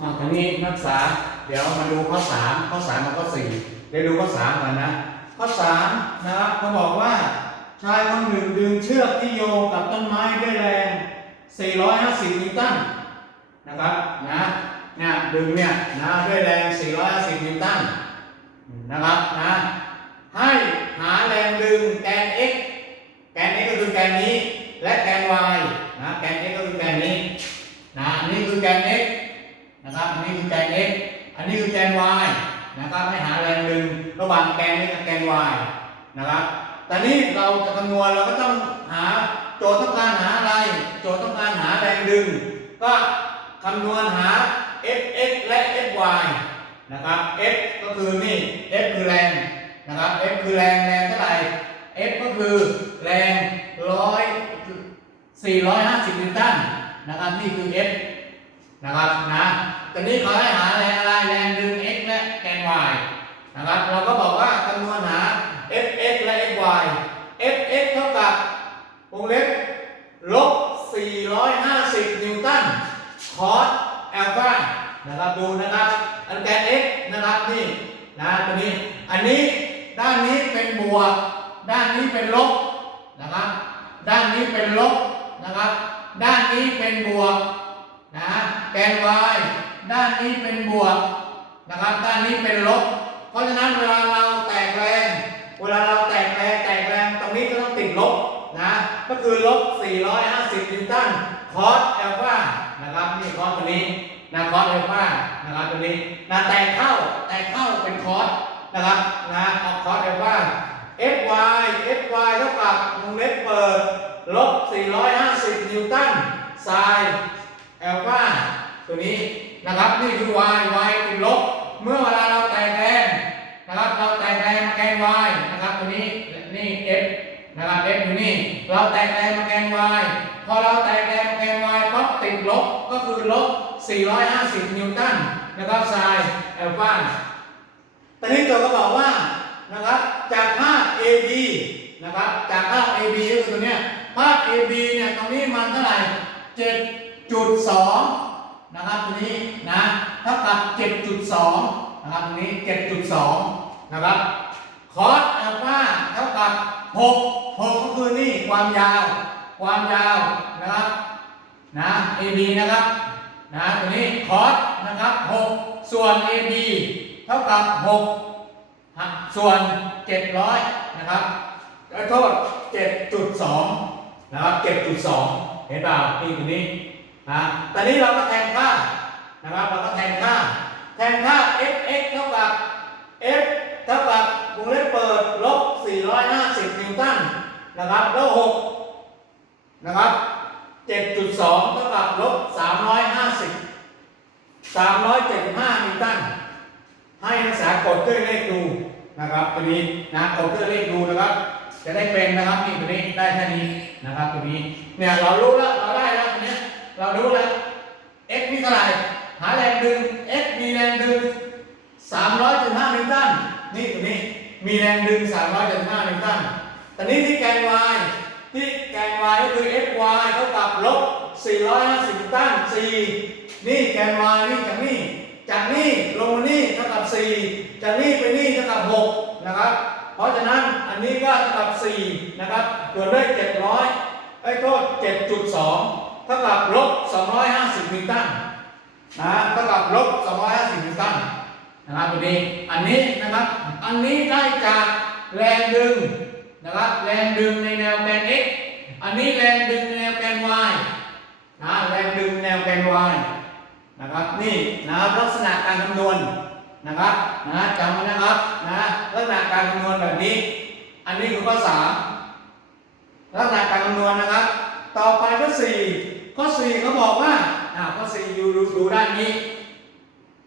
อ่าทีนี้นักศึกษา เดี๋ยวมาดูข้อสามข้อสามกับข้อสี่เดี๋ยวดูข้อสามก่อนนะ ข้อสามนะครับเขาบอกว่าชายคนหนึ่งดึงเชือกที่โยงกับต้นไม้ด้วยแรง 450 นิวตันนะครับนะเนี่ยดึงเนี่ยนะด้วยแรง 450 นิวตันนะครับนะให้หาแรงดึงแกน x แกน x ก็คือแกนนี้ และแกน y นะแกน x ก็คือแกนนี้นะนนี้คือแกน x นะครับอันนี้คือแกน x อันนี้คือแกน y นะครับให้หาแรงดึงระหว่างแกน x กับแกน y นะครับแต่นี้เราจะคำนวณเราก็ต้องหาโจทย์ต้องการหาอะไร โจทย์ต้องการหาแรงดึง ก็คำนวณหา f x และ f y นะครับ f ก็คือนี่ f คือแรงนะครับ f คือแรงแรงเท่าไหร่ f ก็คือแรงร้อย450นิวตันนะครับนี่คือ f นะครับนะ อนนี้เขาให้หาแรงอะไรแรงดึง x และแกน y นะครับ เราก็บอกว่าคำนวณหา f x และ f y f x เท่ากับวงเล็บลบ 450 นิวตัน คอสอัลฟานะครับดูนะครับ อันแกน x นะครับนี่นะตัวนี้ อันนี้ด้านนี้เป็นบวก ด้านนี้เป็นลบนะครับ ด้านนี้เป็นลบนะครับ ด้านนี้เป็นบวกนะแกน y ด้านนี้เป็นบวกนะครับ ด้านนี้เป็นลบ เพราะฉะนั้นเวลาเราแตกแรง เวลาเราแตกแรงแตกแรงตรงนี้ก็ต้องติดลบนะ ก็คือลบ 450 นิวตัน คอสแอลฟานะครับ นี่คอสตัวนี้นะคอสแอลฟานะครับตัวนี้นะแตกเข้าแตกเข้าเป็นคอสนะครับนะเอาคอสแอลฟา fy fy เท่ากับวงเล็บเปิดลบ 450 นิวตันไซน์แอลฟาตัวนี้ นะครับนี่คือ y y ติดลบ เมื่อเวลาเราแตกแรงนะครับเราแตกแรงมาแกน y นะครับตัวนี้นี่ f นะครับ f อยู่นี่เราแตกแรงมาแกน y พอเราแตกแรงมาแกน y ปั๊บติดลบก็คือลบ 450 นิวตันนะครับไซน์แอลฟาตอนนี้โจทย์ก็บอกว่านะครับจากภาพ AB นะครับจากภาพ AB ก็คือตัวเนี้ยภาพ AB เนี่ยตรงนี้มันเท่าไหร่7.2 นะครับตัวนี้นะเท่ากับ 7.2 นะครับตรงนี้ 7.2 นะครับคอสอัลฟาเท่ากับ 6 6 ก็คือนี่ความยาว ความยาวนะครับนะ AB นะครับนะตัวนี้คอสนะครับ 6 ส่วน AB เท่ากับ6หักส่วน 700 นะครับขอโทษ 7.2 นะครับ 7.2 เห็นเปล่านี่ตรงนี้ นะตอนนี้เราก็แทนค่านะครับ เราก็แทนค่า แทนค่า fx เท่ากับ f เท่ากับวงเล็บเปิดลบ 450 นิวตันนะครับแล้ว6นะครับ 7.2 เท่ากับลบ 350 375 นิวตัน ให้นักศึกษากดเครื่องเลขดูนะครับตัวนี้นะกดเครื่องเลขดูนะครับ จะได้เป็นนะครับนี่ตัวนี้ได้แค่นี้นะครับตัวนี้เนี่ยเรารู้แล้วเราได้ เรารู้แล้ว x มีเท่าไหร่ หาแรงดึง x มีแรงดึง375นิวตัน นี่ตัวนี้ มีแรงดึง375นิวตันตอนนี้ที่แกน y ที่แกน y ก็คือ fy เท่ากับลบ 450นิวตัน 4 นี่แกน y นี่จากนี่ จากนี่ลงมานี่เท่ากับ 4 จากนี่ไปนี่เท่ากับ 6 นะครับ เพราะฉะนั้นอันนี้ก็เท่ากับ 4 นะครับส่วนด้วย700ไอ้โทษ 7.2 เท่ากับลบ 250 นิวตันนะเท่ากับลบ 250 นิวตันนะครับตัวนี้อันนี้นะครับ อันนี้ได้จากแรงดึงนะครับแรงดึงในแนวแกน x อันนี้แรงดึงแนวแกน y นะแรงดึงแนวแกน y นะครับนี่นะครับลักษณะการคำนวณนะครับนะจำไว้นะครับนะลักษณะการคำนวณแบบนี้ อันนี้คือข้อสามลักษณะการคำนวณนะครับ ต่อไปข้อสี่ ข้อสี่เขาบอกว่าอ่าข้อสี่อยู่ดูดูด้านนี้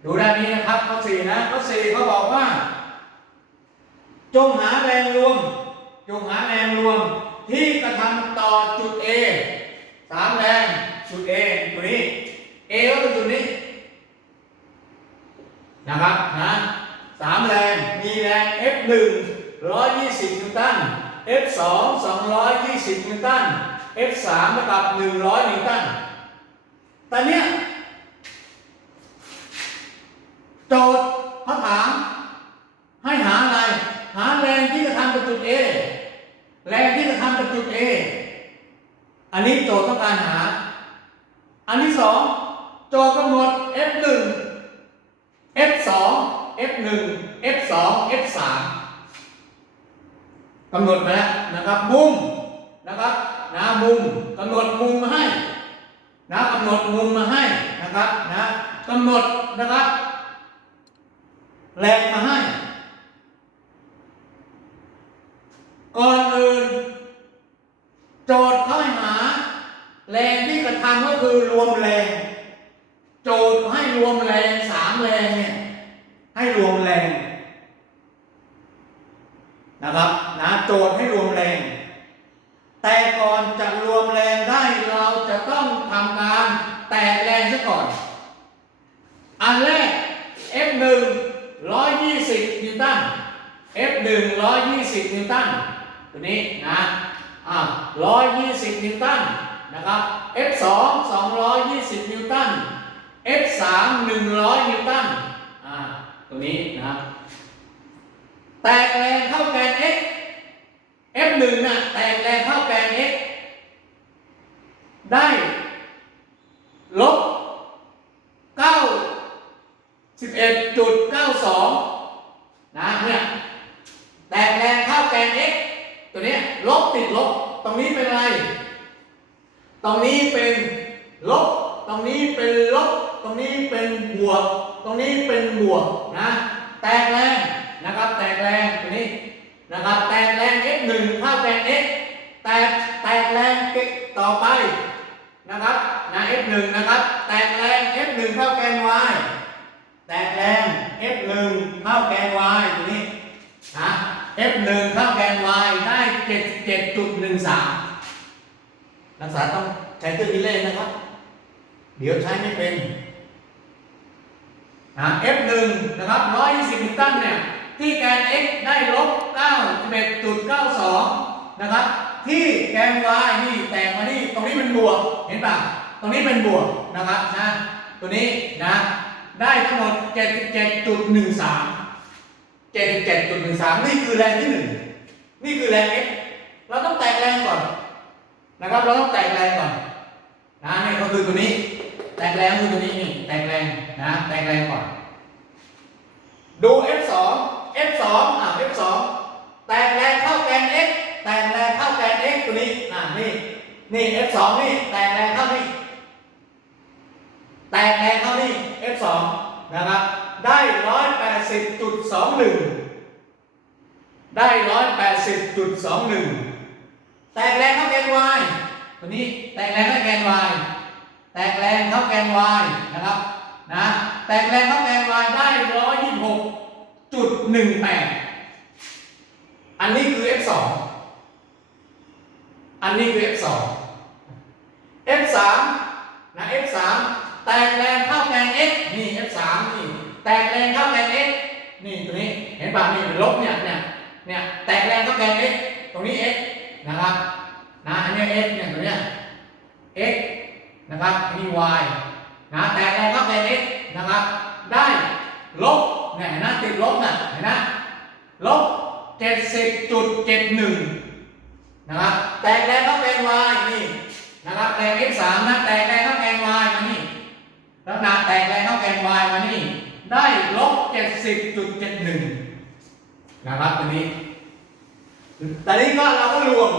ดูด้านนี้นะครับข้อสี่นะข้อสี่เขาบอกว่า จงหาแรงรวม จงหาแรงรวมที่กระทำต่อจุด A สามแรงจุด A ตัวนี้ A ก็คือจุดนี้นะครับนะสามแรงมีแรง F1 120 นิวตัน F2 220 นิวตัน F3 เท่ากับ 100 นิวตันแต่เนี้ยโจทย์เขาถามให้หาอะไร หาแรงที่กระทำกับจุด A แรงที่กระทำกับจุด A อันนี้โจทย์ต้องการหา อันที่สองโจทย์กำหนด F1 F2 F1 F2 F3 กำหนดมาแล้วนะครับมุมนะครับ นะมุมกำหนดมุมมาให้นะกำหนดมุมมาให้นะครับนะกำหนดนะครับแรงมาให้ ก่อนอื่น โจทย์เขาให้หา แรงที่กระทำก็คือรวมแรง โจทย์ให้รวมแรงสามแรงเนี่ยให้รวมแรงนะครับนะโจทย์ให้รวมแรง แต่ก่อนจะรวมแรงได้เราจะต้องทำการแตกแรงซะก่อน อันแรก F1 120 นิวตัน F1 120 นิวตัน ตัวนี้นะอ่า120 นิวตันนะครับ F2 220 นิวตัน F3 100 นิวตันอ่าตัวนี้นะแตกแรงเข้าแกน x F1 น่ะแตกแรงเข้าแกน x ได้ลบ9 11.92 นะเนี่ยแตกแรงเข้าแกน x ตัวนี้ลบติดลบ ตรงนี้เป็นอะไร ตรงนี้เป็นลบ ตรงนี้เป็นลบ ตรงนี้เป็นบวก ตรงนี้เป็นบวกนะ แตกแรงนะครับ แตกแรงตัวนี้ นะครับ แตกแรง x1 เข้าแกน x แตกแตกแรงต่อไปนะครับนะ f1 นะครับ แตกแรง f1 เข้าแกน y แตกแรง f1 เข้าแกน y ตัวนี้นะ f1 เข้าแกน y ได้ 77.13 นักศึกษาต้องใช้เครื่องคิดเลขนะครับ เดี๋ยวใช้ไม่เป็นนะ F1 นะครับ 120นิวตันเนี่ย ที่แกน x ได้ลบ91.92 นะครับ ที่แกน y นี่แตกมานี่ตรงนี้เป็นบวก เห็นป่ะ ตรงนี้เป็นบวกนะครับนะ ตัวนี้นะ ได้ทั้งหมด 77.13 77.13 นี่คือแรงที่หนึ่งนี่คือแรง x เราต้องแตกแรงก่อนนะครับ เราต้องแตกแรงก่อนนะนี่ก็คือตัวนี้ แตกแรงคือตัวนี้นี่ แตกแรงนะ แตกแรงก่อน ดู F2 F2 อะ F2 แตกแรงเข้าแกน x แตกแรงเข้าแกน x ตัวนี้อะนี่นี่ F2 นี่แตกแรงเข้านี่แตกแรงเข้านี่ F2 นะครับได้180.21ได้180.21แตกแรงเข้าแกน y ตัวนี้แตกแรงเข้าแกน y แตกแรงเข้าแกน y นะครับนะแตกแรงเข้าแกน y ได้126.18อั จุดหนึ่งแปดอันนี้คือ f2 อันนี้คือ f2 f3 นะ f3 แตกแรงเข้าแกน x นี่ f3 นี่แตกแรงเข้าแกน x นี่ตัวนี้เห็นป่ะนี่ลบเนี่ยเนี่ยเนี่ยแตกแรงเข้าแกน x ตรงนี้ x นะครับนะอันนี้ x เนี่ยตัวเนี้ย x นะครับอันนี้ y นะแตกแรงเข้าแกน x นะครับได้ลบ เนี่ยเห็นนะติดลบน่ะเห็นนะลบ70.71นะครับแตกแรงเข้าแกน y นี่นะครับแรง x 3นะแตกแรงเข้าแกน y มานี่แล้วนาแตกแรงเข้าแกน y มานี่ได้ลบ70.71นะครับตัวนี้แต่นี้ก็เราก็รวม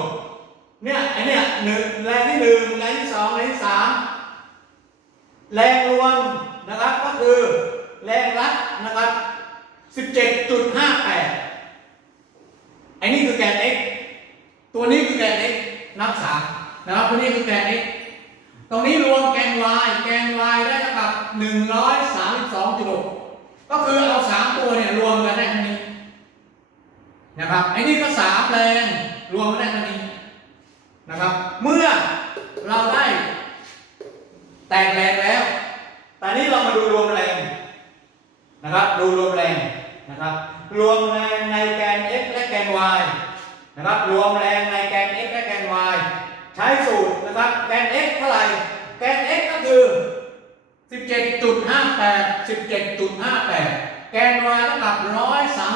เนี่ยไอเนี่ยหนึ่งแรงที่หนึ่งแรงที่สองแรงที่สามแรงรวมนะครับก็คือแรงรัดนะครับ 17.58ไอ้นี่คือแกน x ตัวนี้คือแกน x นับสามนะครับตัวนี้คือแกน x ตรงนี้รวมแกน y แกน y ได้เท่ากับ 132.6 ก็คือเอาสามตัวเนี่ยรวมกันได้เท่านี้นะครับไอ้นี่ก็สามแรงรวมกันได้เท่านี้นะครับ เมื่อเราได้แตกแรงแล้ว แต่นี้เรามาดูรวมแรงนะครับ ดูรวมแรง นะครับรวมแรงในแกน x และแกน y นะครับรวมแรงในแกน x และแกน y ใช้สูตรนะครับแกน x เท่าไหร่แกน x ก็คือ 17.58 17.58 แกน y เท่ากับ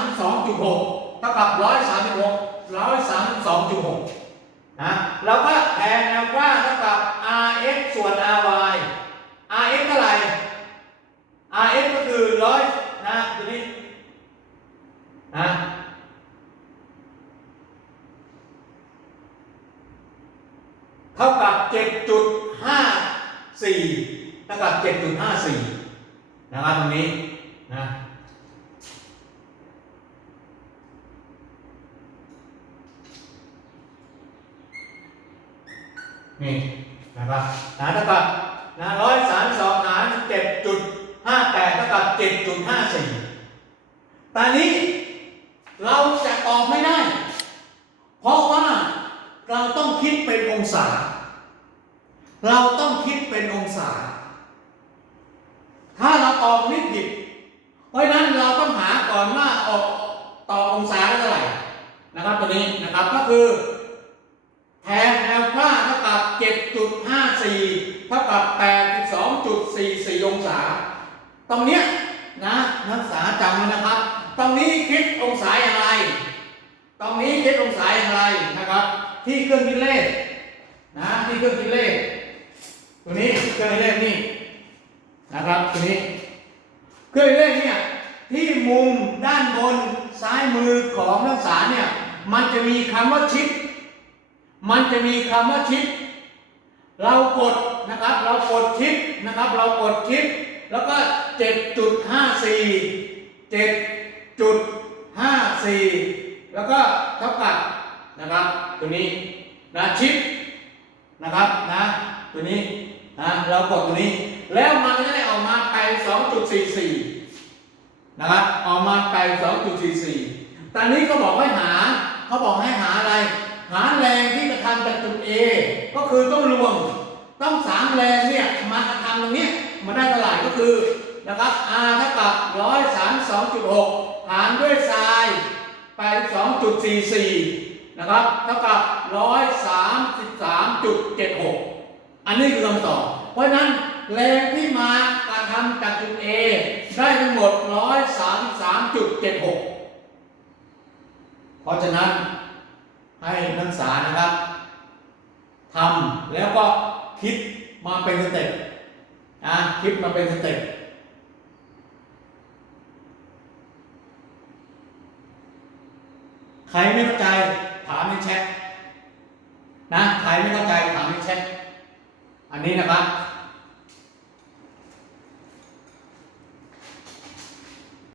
132.6 เท่ากับ 136 132.6นะแล้วก็แทนแนวกว้างเท่ากับ rx ส่วน r rx เท่าไหร่ rx ก็คือร้อยนะตัวนี้นะเท่ากับ 7.54 เท่ากับ7.54 นะครับตรงนี้นะนี่นะครับนเท่ากับนะร้อยสามสองหารเจ็ดจุดห้าแปดเท่ากับเจ็ดจุดห้าสี่ตอนนี้เราจะออกไม่ได้ เพราะว่าเราต้องคิดเป็นองศา เราต้องคิดเป็นองศา ถ้าเราออกนิดผิด เพราะฉะนั้นเราต้องหาก่อนว่าออกต่อองศาได้เท่าไหร่นะครับตัวนี้นะครับก็คือ แทนแอลฟาเท่ากับ 7.54 เท่ากับ 82.44 องศา ตรงเนี้ยนะนักศึกษาจำไว้นะครับ ตรงนี้คิดองศาอย่างไร ตรงนี้คิดองศาอย่างไรนะครับ ที่เครื่องคิดเลขนะที่เครื่องคิดเลข ตัวนี้เครื่องคิดเลขนี่นะครับตัวนี้ เครื่องคิดเลขเนี่ยที่มุมด้านบนซ้ายมือของนักศึกษาเนี่ยมันจะมีคำว่าชิด มัน จะมีคำว่าชิดเรากดนะครับ เรากดชิดนะครับ เรากดชิดแล้วก็ 7.54 7.54 แล้วก็เท่ากับนะครับ ตัวนี้นะชิดนะครับนะตัวนี้นะเรากดตัวนี้ แล้วมันก็จะได้ออกมาไป2.44 นะครับออกมาไป2.44ตอนนี้ก็บอกให้หาเขาบอกให้หาอะไร หาแรงที่กระทำจากจุด A ก็คือต้องรวมต้องสามแรงเนี่ยมากระทำตรงนี้มาได้เท่าไหร่ก็คือนะครับ R เท่ากับ132.6หารด้วยไซน์82.44นะครับเท่ากับ133.76อันนี้คือคำตอบเพราะฉะนั้นแรงที่มากระทำจากจุด A ได้ทั้งหมด133.76เพราะฉะนั้น ให้นักศึกษานะครับทำแล้วก็คิดมาเป็นสเต็ปนะคิดมาเป็นสเต็ปใครไม่เข้าใจถามในแชทนะใครไม่เข้าใจถามในแชทอันนี้นะครับ